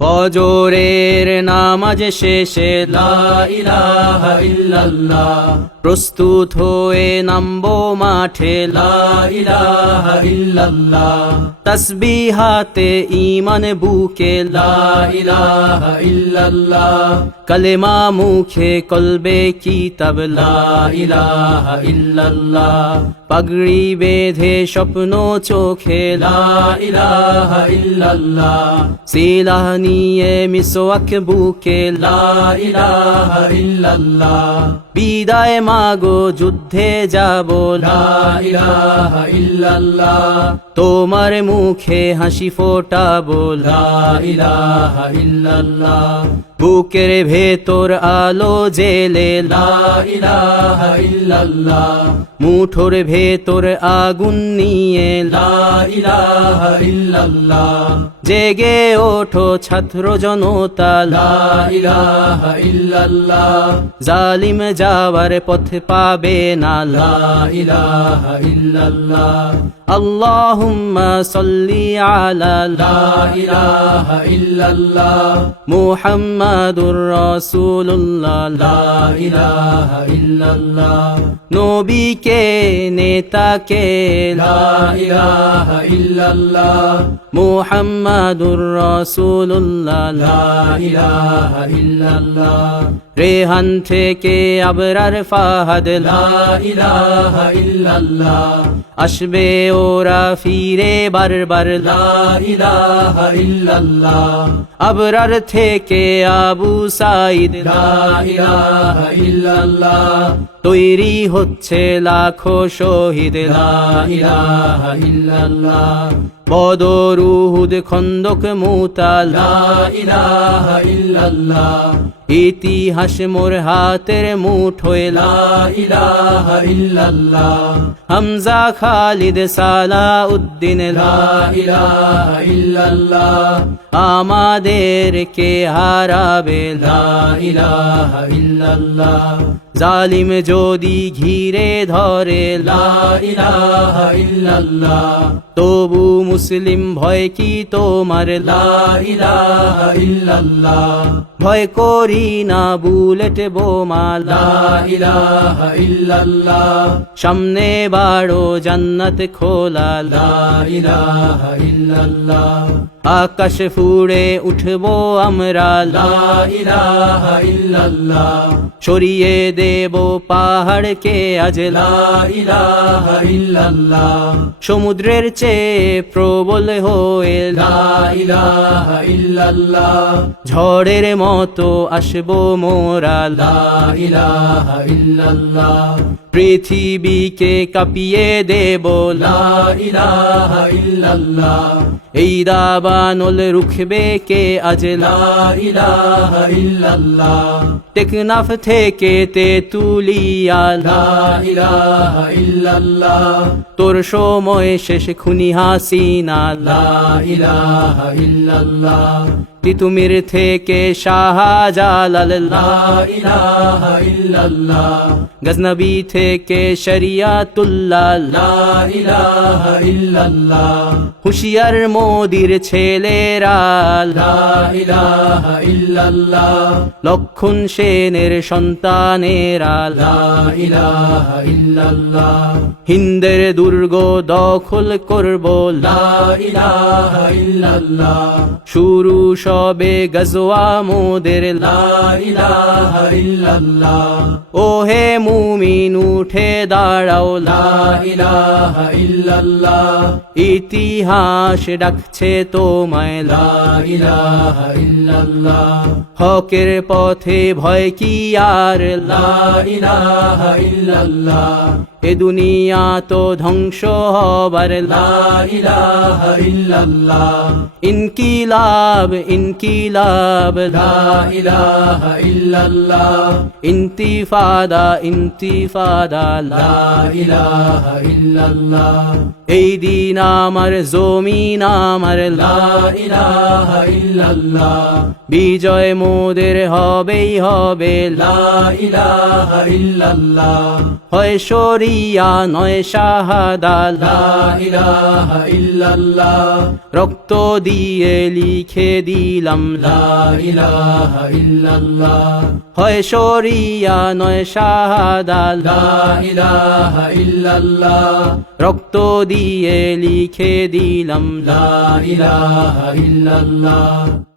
ফজরের নামাজ শেষে লা ইলাহা ইল্লাল্লাহ, প্রস্তুত হয়ে নামবো মাঠে লা ইলাহা ইল্লাল্লাহ, তাসবিহাতে ঈমান বুকে লা ইলাহা ইল্লাল্লাহ, কালেমা মুখে কলবে কিতাব লা ইলাহা ইল্লাল্লাহ, পাগড়ি বেঁধে স্বপ্ন চোখে লা ইলাহা ইল্লাল্লাহ, সিলাহ নিয়ে মিসওয়াক বুকে লা ইলাহা ইল্লাল্লাহ, বিদায় মাগো যুদ্ধে যাব লা ইলাহা ইল্লাল্লাহ, তোমার মুখে হাসি ফোটাবো লা ইলাহা ইল্লাল্লাহ, বুকের ভেতর আলো জেলে লা ইলাহা ইল্লাল্লাহ, মুঠোর ভেতর আগুন নিয়ে লা ইলাহা ইল্লাল্লাহ, জেগে ওঠো ছাত্র জনতা লা ইলাহা ইল্লাল্লাহ, জালিম যাওয়ার পথ পাবে না লা ইলাহা ইল্লাল্লাহ, আল্লাহুম্মা সাল্লি আলা লা ইলাহা ইল্লাল্লাহ, মুহাম্মাদুর রাসূলুল্লাহ লা ইলাহা ইল্লাল্লাহ, নবীকে নেতাকে লা ইলাহা ইল্লাল্লাহ, মুহাম্মাদুর রাসূলুল্লাহ লা ইলাহা ইল্লাল্লাহ, রেহান থেকে আবরার ফাহাদ লা ইলাহা ইল্লাল্লাহ, আসবে ওরা ফিরে বারবার লা ইলাহা ইল্লাল্লাহ, আবরার থেকে আবু সাঈদ লা ইলাহা ইল্লাল্লাহ, তৈরি হচ্ছে লাখো শহীদ লা ইলাহা ইল্লাল্লাহ, বদর উহুদ খন্দক মুতা লা ইলাহা ইল্লাল্লাহ, ইতিহাস মোর হাতের মুঠোয় লা ইলাহা ইল্লাল্লাহ, হামজা খালিদ সালাউদ্দিন লা ইলাহা ইল্লাল্লাহ, আমাদেরকে হারাবে লা ইলাহা ইল্লাল্লাহ, জালিম যদি ঘিরে ধরে লা ইলাহা ইল্লাল্লাহ, তবু মুসলিম ভয় কি তোমার লা ইলাহা ইল্লাল্লাহ, ভয় করি না বুলেট বোমা লা ইলাহা ইল্লাল্লাহ, সামনে বাড়ো জান্নাত খোলা লা ইলাহা ইল্লাল্লাহ, আকাশ ফুড়ে উঠবো আমরা লা ইলাহা ইল্লাল্লাহ, সরিয়ে দেব পাহাড়কে আজ লা ইলাহা ইল্লাল্লাহ, সমুদ্রের চেয়ে প্রবল হয়ে লা ইলাহা ইল্লাল্লাহ, ঝড়ের মতো আসবো মোরা লা ইলাহা ইল্লাল্লাহ, পৃথিবীকে কাঁপিয়ে দেব লা ইলাহা ইল্লাল্লাহ, এই দাবানল রুখবে কে আজ লা ইলাহা ইল্লাল্লাহ, টেকনাফ থেকে তেতুলিয়া লা ইলাহা ইল্লাল্লাহ, তোর সময় শেষ খুনি হাসিনা লা ইলাহা ইল্লাল্লাহ, তিতুমির থেকে শাহজালাল লা ইলাহা ইল্লাল্লাহ, গজনবী থেকে শরিয়াতুল্লাহ লা ইলাহা ইল্লাল্লাহ, হুশিয়ার মোদির ছেলেরা লা ইলাহা ইল্লাল্লাহ, লক্ষণ সেনের সন্তানেরা লা ইলাহা ইল্লাল্লাহ, হিন্দের দুর্গ দখল করব লা ইলাহা ইল্লাল্লাহ, শুরু সবে গজওয়া মোদের লা ইলাহা ইল্লাল্লাহ, ও হে মুমিন উঠে দাঁড়াও লা ইলাহা ইল্লাল্লাহ, ইতিহাস ডাকছে তোমায় লা ইলাহা ইল্লাল্লাহ, হকের পথে ভয় কি আর লা ইলাহা ইল্লাল্লাহ, এ দুনিয়া তো ধ্বংস হবার লা ইলাহা ইল্লাল্লাহ, ইনকিলাব ইনকিলাব লা ইলাহা ইল্লাল্লাহ, ইন্তিফাদা ইন্তিফাদা লা ইলাহা ইল্লাল্লাহ, এই দিন আমার জমিন আমার লা ইলাহা ইল্লাল্লাহ বিজয় মোদের হবেই হবে লা ইলাহা ইল্লাল্লাহ হয় শরিয়া নয় শাহাদা লা ইলাহা ইল্লাল্লাহ রক্ত দিয়ে লিখে দিলাম লা ইলাহা ইল্লাল্লাহ হয় শরিয়া নয় শাহাদা লা ইলাহা ইল্লাল্লাহ রক্ত দিয়ে লিখে দিলাম লা ইলাহা ইল্লাল্লাহ